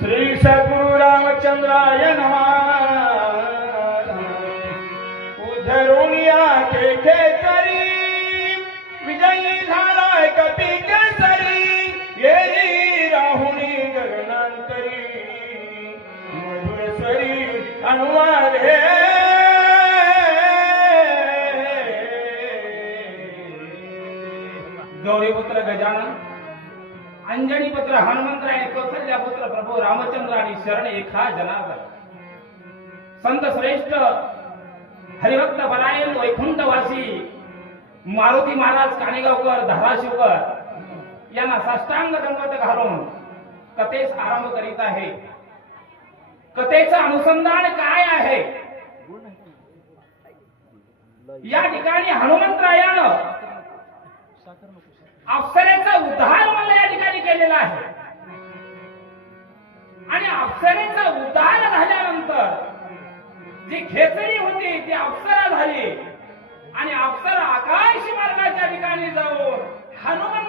श्री सद्गुरु रामचंद्राय नमः। उधरुनिया के खेचरी विजयी झालाय कपी केसरी येरी राहुनी गगनांतरी मधुरेश्वरी अनुवाद हे गौरीपुत्र गजानन, अंजनीपुत्र हनुमंतराय, कौसल्यापुत्र प्रभू रामचंद्र आणि शरण एका जनार्दन। संत श्रेष्ठ हरिभक्त परायण वैकुंठवासी मारुती महाराज काणेगावकर धाराशिवकर यांना साष्टांग दंडवत घालून कथेस आरंभ करीत आहे। कथेचं अनुसंधान काय आहे? या ठिकाणी हनुमंतरायानं अप्सरेचा उद्धार मला या ठिकाणी केलेला आहे आणि अप्सरेचा उद्धार झाल्यानंतर जी खेचरी होती ती अप्सरा झाली आणि अप्सरा आकाश मार्गाच्या ठिकाणी जाऊन हनुमान